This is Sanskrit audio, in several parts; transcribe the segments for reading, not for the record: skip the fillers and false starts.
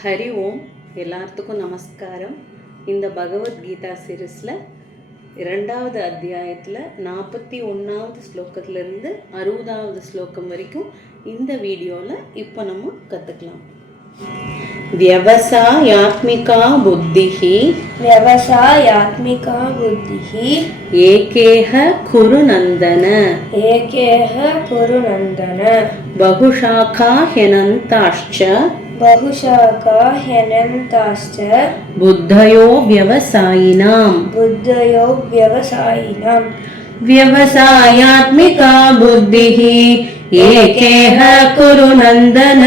ஹரி ஓம். எல்லாத்துக்கும் நமஸ்காரம். இந்த பகவத்கீதா சீரீஸில் 2வது அத்தியாயத்தில் 41வது ஸ்லோகத்திலிருந்து 60வது ஸ்லோகம் வரைக்கும் இந்த வீடியோவில் இப்போ நம்ம கற்றுக்கலாம். व्यवसायात्मिका बुद्धिः एकेह कुरु नन्दन बहुशाखा ह्यनन्ताश्च बुद्धयो व्यवसायिनाम् व्यवसायात्मिका बुद्धिः एकेह कुरु नन्दन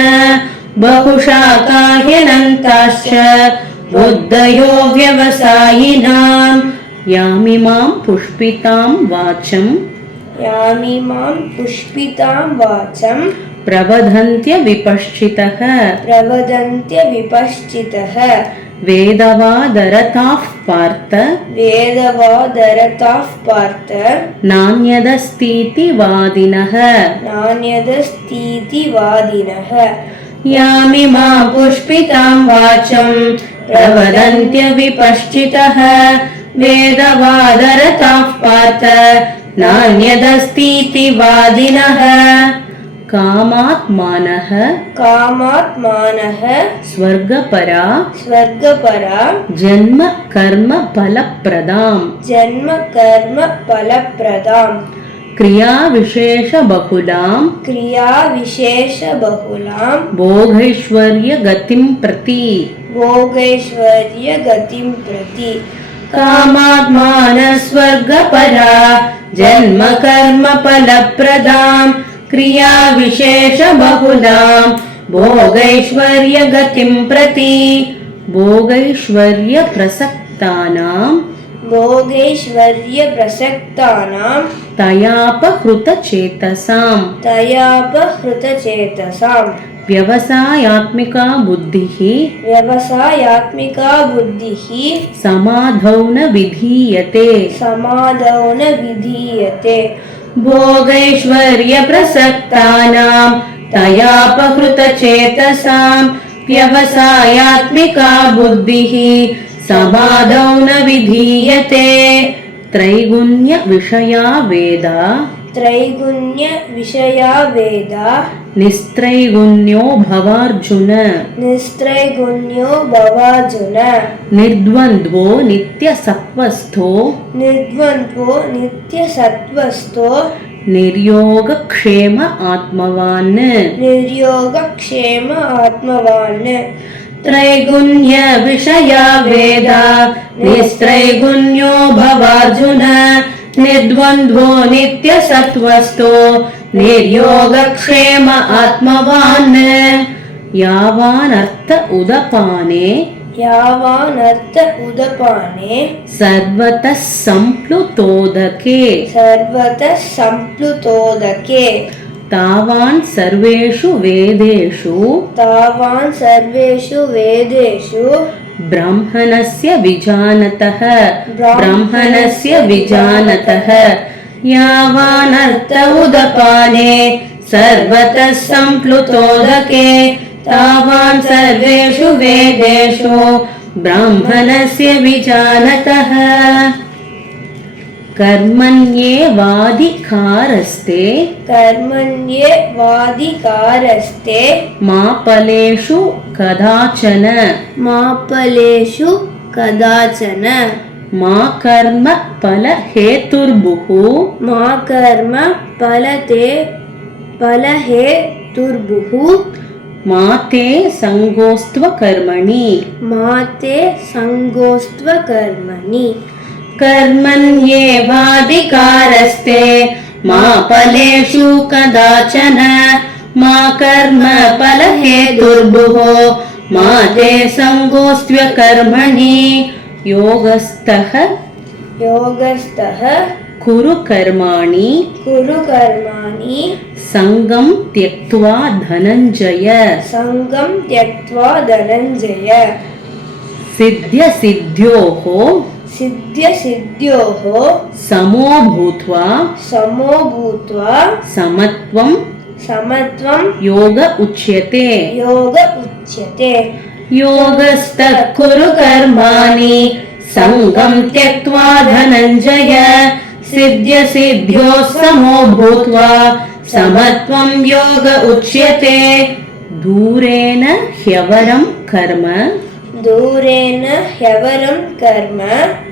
बहुशाखा ह्यनन्ताश्च बुद्धयो व्यवसायिनाम् यामिमां पुष्पितां वाचं प्रवदन्त्य विपश्चितः वेदवादरताः पार्थ नान्यदस्तीति वादिनः यामिमां पुष्पितां वाचं प्रवदन्त्य विपश्चितः वेदवादरताः पार्थ नान्यदस्तीति वादिनः कामात्मानः स्वर्गपरा जन्म कर्म फलप्रदाम् क्रिया विशेष बहुलां भोगैश्वर्य गतिं प्रति कामात्मान स्वर्गपरा जन्म कर्म फलप्रदां क्रिया विशेष बहुलां भोगैश्वर्य गतिं प्रति भोगैश्वर्य प्रसक्तानां तयापहृतचेतसाम् व्यवसायात्मिका बुद्धिः समाधौ न विधीयते भोगैश्वर्य प्रसक्तानां तयापहृतचेतसाम् व्यवसायात्मिका बुद्धिः समाधौ न विधीयते त्रैगुण्य विषया वेदा निस्त्रैगुण्यो भवार्जुन निर्द्वन्द्वो नित्यसत्त्वस्थो निर्योगक्षेम आत्मवान् त्रैगुण्य विषया वेदा निस्त्रैगुण्यो भवार्जुन निर्द्वन्द्वो नित्यसत्त्वस्थो निर्योगक्षेम आत्मवान् यावानर्थ उदपाने सर्वतः सम्प्लुतोदके तावान् सर्वेषु वेदेषु ब्राह्मणस्य विजानतः यावानर्थ उदपाने सर्वतः सम्प्लुतोदके तावान् सर्वेषु वेदेषु ब्राह्मणस्य विजानतः कर्मण्येवाधिकारस्ते मा फलेषु कदाचन मा कर्म फलहेतुर्भुः मा ते संगोस्त्वकर्मणि कर्मण्येवाधिकारस्ते मा फलेषु कदाचन मा कर्म फलहेतुर्भुः मा ते संगोस्त्वकर्मणि योगस्थः कुरु कर्माणि संगं त्यक्त्वा धनञ्जय सिद्ध्यसिद्ध्योः समो भूत्वा समत्वं समत्वं योग उच्यते योग उच्यते योगस्थः कुरु कर्माणि सङ्गं त्यक्त्वा धनञ्जय सिद्ध्यसिद्ध्योः समो भूत्वा समत्वं योग उच्यते दूरेण ह्यवरं कर्म दूरेण ह्यवरं कर्म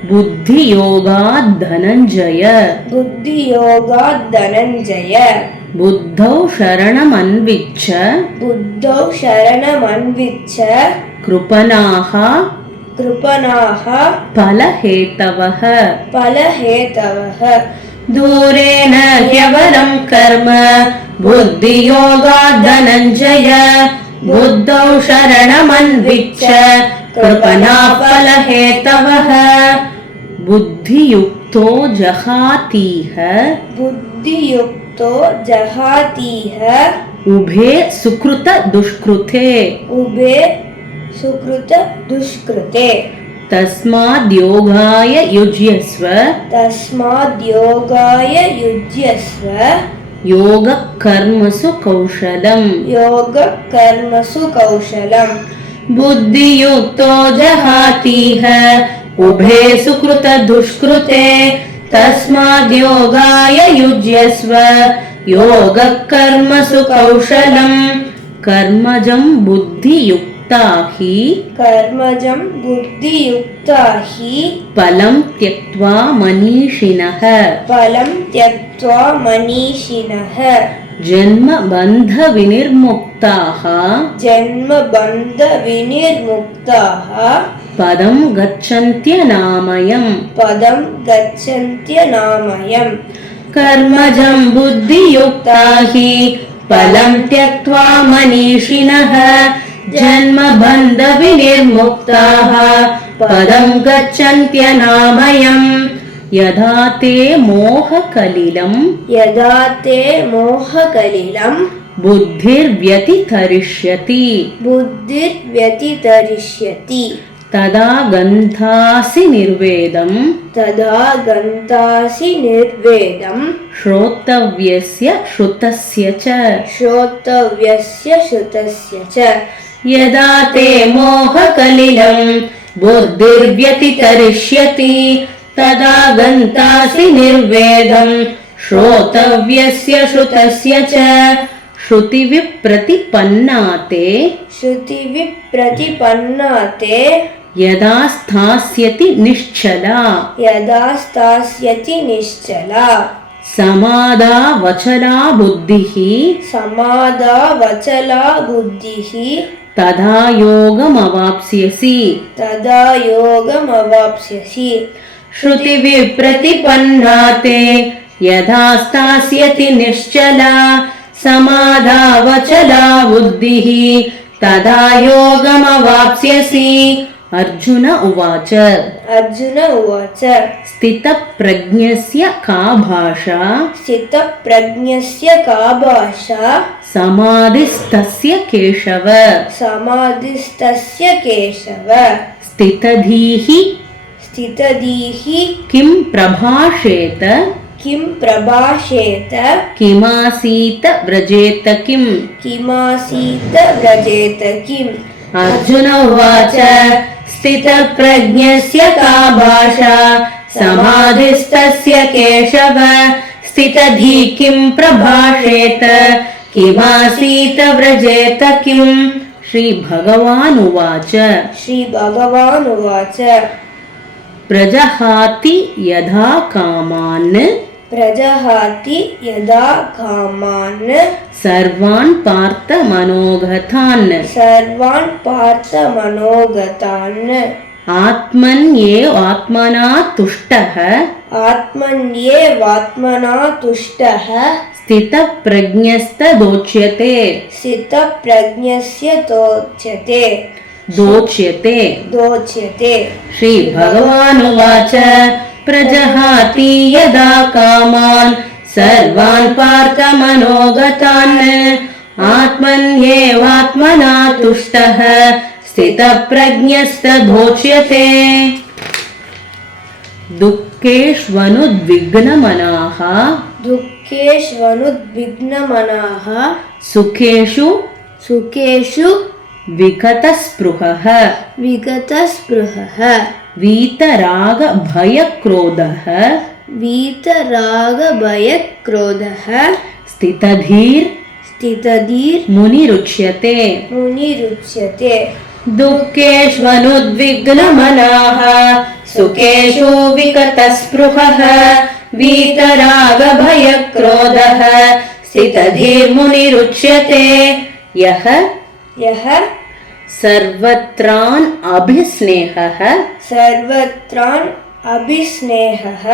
बुद्धियोगात् धनञ्जय बुद्धियोगात् धनञ्जय बुद्धौ शरणमन्विच्छ बुद्धौ शरणमन्विच्छ कृपणाः फलहेतवः फलहेतवः दूरेण ह्यवरं कर्म बुद्धियोगात् धनञ्जय बुद्धौ शरणमन्विच्छ कृपणाः फलहेतवः बुद्धियुक्तो जहातीह बुद्धियुक्तो जहातीह उभे सुकृत दुष्कृते उभे सुकृत दुष्कृते तस्माद्योगाय युज्यस्व तस्माद्योगाय युज्यस्व योगकर्मसु कौशलम् योगकर्मसु कौशलम् बुद्धियुक्तो जहातीह उभे सुकृत दुष्कृते तस्माद्योगाय युज्यस्व योगकर्मसु कौशलम् कर्मजं बुद्धियुक्ता हि कर्मजं बुद्धियुक्ता हि फलं त्यक्त्वा मनीषिणः फलं त्यक्त्वा मनीषिणः जन्मबन्धविनिर्मुक्ताः जन्मबन्धविनिर्मुक्ताः पदं गच्छन्त्यनामयम् पदं गच्छन्त्यनामयम् कर्मजं बुद्धियुक्ता हि फलं त्यक्त्वा मनीषिणः जन्मबन्धविनिर्मुक्ताः पदं गच्छन्त्यनामयम् यदा ते मोहकलिलं बुद्धिर्व्यतितरिष्यति तदा गन्तासि निर्वेदम् श्रोतव्यस्य श्रुतस्य च यदा ते मोहकलिलं बुद्धिर्व्यतितरिष्यति तदा गन्तासि निर्वेदम् श्रोतव्यस्य श्रुतस्य च श्रुतिविप्रतिपन्ना ते यदा स्थास्यति निश्चला समादावचला बुद्धिः तदा योगमवाप्स्यसि श्रुतिविप्रतिपन्ना ते यदा स्थास्यति निश्चला समाधावचला बुद्धिः तदा योगमवाप्स्यसि अर्जुन उवाच स्थितप्रज्ञस्य का भाषा समाधिस्तस्य केशव स्थितधीः किं प्रभाषेत किमासीत व्रजेत किम् अर्जुन उवाच स्थितप्रज्ञस्य का भाषा समाधिस्तस्य केशव स्थितधी किं प्रभाषेत किमासीत व्रजेत किम् श्रीभगवानुवाच प्रजहाति यदा कामान् सर्वान् पार्थ मनोगतान् आत्मन्येवात्मना तुष्टः स्थितप्रज्ञस्तदोच्यते श्रीभगवानुवाच प्रजहाति यदा कामान् सर्वान् पार्थ मनोगतान् आत्मन्येवात्मना तुष्टः स्थितप्रज्ञस्तदोच्यते दुःखेष्वनुद्विग्नमनाः दुःखेष्वनुद्विग्नमनाः सुखेषु सुखेषु विगतस्पृहः विगतस्पृहः वीतरागभयक्रोधः वीतरागभयक्रोधः स्थितधीर् स्थितधीर्मुनिरुच्यते मुनिरुच्यते दुःखेष्वनुद्विग्नमनाः सुखेषु विगतस्पृहः वीतरागभयक्रोधः स्थितधीर्मुनिरुच्यते यः यः सर्वत्रान् अभिस्नेहः सर्वत्रान् अभिस्नेहः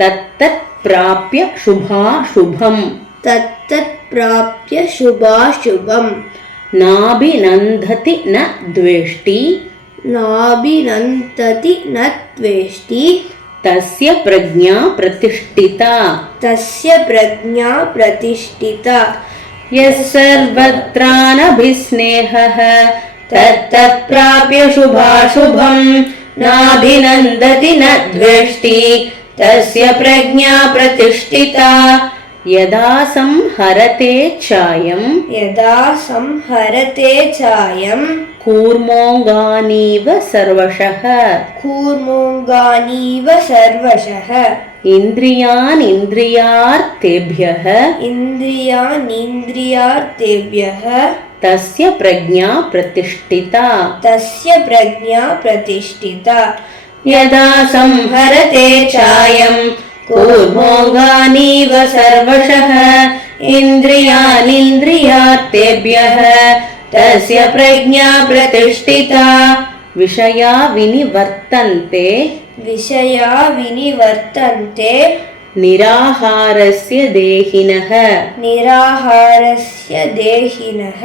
तत्तत् प्राप्य शुभाशुभम् तत्तत् प्राप्य शुभाशुभम् नाभिनन्दति न द्वेष्टि नाभिनन्दति न त्वेष्टि तस्य प्रज्ञा प्रतिष्ठिता तस्य प्रज्ञा प्रतिष्ठिता यः सर्वत्रानभिस्नेहः तत्तत् प्राप्य शुभाशुभम् नाभिनन्दति न द्वेष्टि तस्य प्रज्ञा प्रतिष्ठिता यदा संहरते चायम् यदा संहरते चायम् कूर्मोऽङ्गानीव सर्वशः कूर्मोऽङ्गानीव सर्वशः इन्द्रियान् इन्द्रियार्थेभ्यः इन्द्रियानीन्द्रियार्थेभ्यः तस्य प्रज्ञा प्रतिष्ठिता तस्य प्रज्ञा प्रतिष्ठिता यदा संहरते चायम् कूर्मोऽङ्गानीव सर्वशः इन्द्रियानीन्द्रियार्थेभ्यः तस्य प्रज्ञा प्रतिष्ठिता विषया विनिवर्तन्ते विषया विनिवर्तन्ते निराहारस्य देहिनः निराहारस्य देहिनः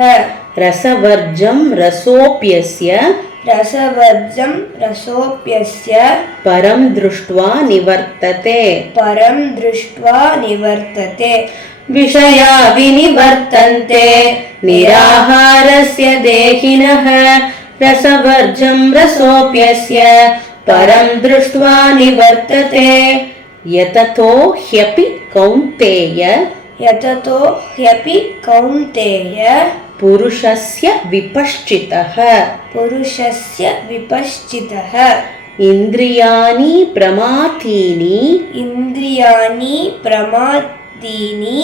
रसवर्जं रसोऽप्यस्य रसवर्जं रसोऽप्यस्य परं दृष्ट्वा निवर्तते परं दृष्ट्वा निवर्तते विषया विनिवर्तन्ते निराहारस्य देहिनः रसवर्जं रसोऽप्यस्य परं दृष्ट्वा निवर्तते यततो ह्यपि कौन्तेय यततो ह्यपि कौन्तेय पुरुषस्य विपश्चितः पुरुषस्य विपश्चितः इन्द्रियाणि प्रमाथीनि इन्द्रियाणि प्रमातीनि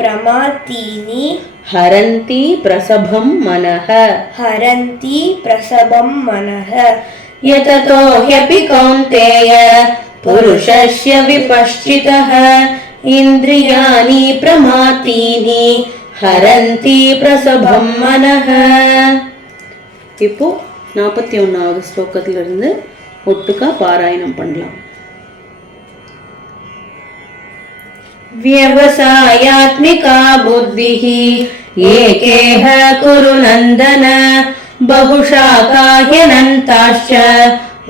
प्रमातीनि हरन्ति प्रसभं मनः हरन्ति प्रसभं मनः यततो ह्यपि कौन्तेय पुरुषस्य विपश्चितः इन्द्रियाणि प्रमातीनि हरन्ति प्रसभं मनः இப்போ 41வது ஸ்லோகத்திலிருந்து ஒட்டுக்கா பாராயணம் பண்ணலாம். व्यवसायात्मिका बुद्धिः एकेह कुरु नन्दन बहुशाखाह्यनन्ताश्च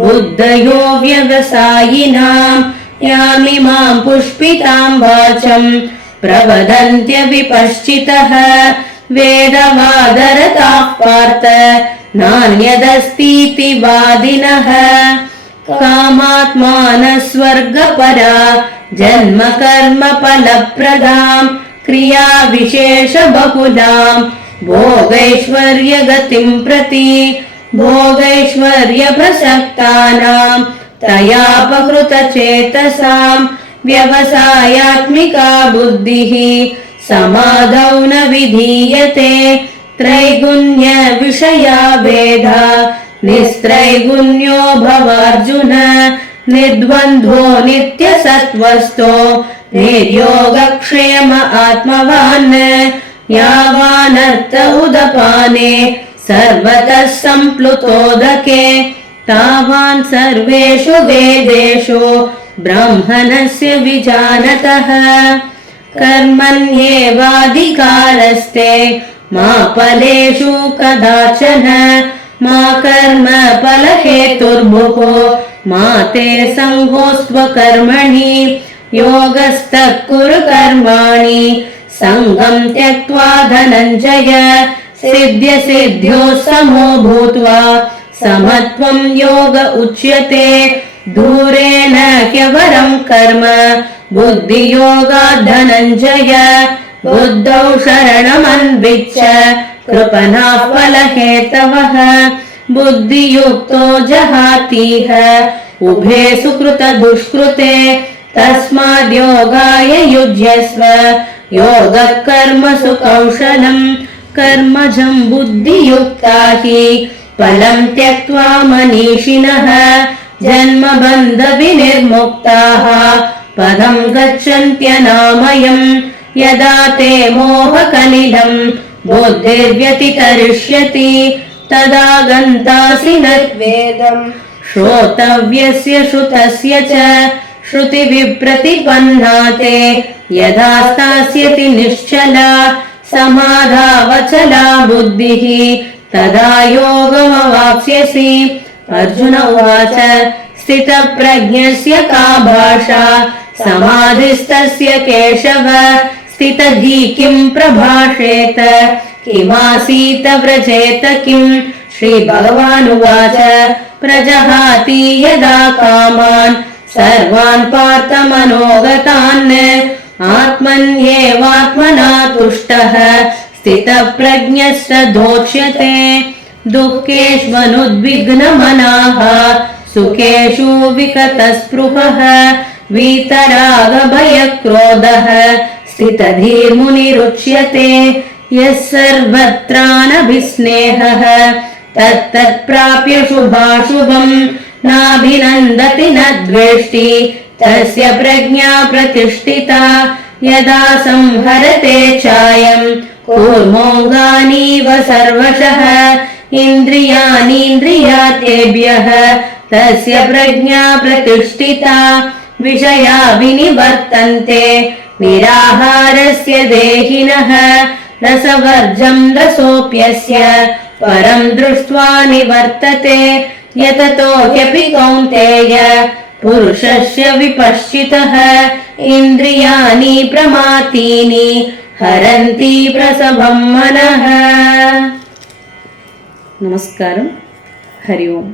बुद्धयो व्यवसायिनाम् यामिमां पुष्पितां वाचं प्रवदन्त्यविपश्चितः वेदवादरताः पार्थ नान्यदस्तीति वादिनः कामात्मानः स्वर्गपरा जन्म कर्म फलप्रदां क्रिया विशेष बहुलां भोगैश्वर्य गतिं प्रति भोगैश्वर्य प्रसक्तानां तयापहृत चेतसां व्यवसायात्मिका बुद्धिः समाधौ न विधीयते त्रैगुण्य विषया वेदा निस्त्रैगुण्यो भवार्जुन निर्द्वन्द्वो नित्यसत्त्वस्थो निर्योगक्षेम आत्मवान् यावानर्थ उदपाने सर्वतः सम्प्लुतोदके तावान् सर्वेषु वेदेषु ब्राह्मणस्य विजानतः कर्मण्येवाधिकारस्ते मा फलेषु कदाचन मा कर्म फलहेतुर्भुः मा ते सङ्गोऽस्त्वकर्मणि योगस्थः कुरु कर्माणि सङ्गं त्यक्त्वा धनञ्जय सिद्ध्य सिद्ध्यो समो भूत्वा समत्वं योग उच्यते दूरेण ह्यवरं कर्म बुद्धियोगात् धनञ्जय बुद्धौ शरणमन्विच्छ कृपणाः फलहेतवः बुद्धियुक्तो जहातीह उभे सुकृत दुष्कृते तस्माद् योगाय युज्यस्व योगः कर्मसु कौशलम् कर्मजं बुद्धियुक्ता हि फलं त्यक्त्वा मनीषिणः जन्मबन्धविनिर्मुक्ताः पदं गच्छन्त्यनामयम् यदा ते मोहकलिलं बुद्धिर्व्यतितरिष्यति तदा गन्तासि न वेदम् श्रोतव्यस्य श्रुतस्य च श्रुतिविप्रतिपन्ना ते यदा स्थास्यति निश्चला समाधावचला बुद्धिः तदा योगमवाप्स्यसि अर्जुन उवाच स्थितप्रज्ञस्य का भाषा समाधिस्तस्य केशव स्थितधि किं प्रभाषेत किमासीत व्रजेत किम् श्रीभगवानुवाच प्रजहाति यदा कामान् सर्वान् पार्थमनोगतान् आत्मन्येवात्मना तुष्टः स्थितप्रज्ञश्च दोच्यते दुःखेष्वनुद्विग्नमनाः सुखेषु विगतस्पृहः वीतरागभयक्रोधः स्थितधीर्मुनिरुच्यते यः सर्वत्रानभिस्नेहः तत्तत्प्राप्य शुभाशुभम् नाभिनन्दति न द्वेष्टि तस्य प्रज्ञा प्रतिष्ठिता यदा संहरते चायम् कूर्मोऽङ्गानीव सर्वशः इन्द्रियाणीन्द्रियार्थेभ्यः तस्य प्रज्ञा प्रतिष्ठिता विषया विनिवर्तन्ते निराहारस्य देहिनः रसवर्जं रसोऽप्यस्य परं दृष्ट्वा निवर्तते यततो ह्यपि कौन्तेय पुरुषस्य विपश्चितः इन्द्रियाणि प्रमाथीनि हरन्ति प्रसभं मनः। नमस्कारं। हरि ओम्।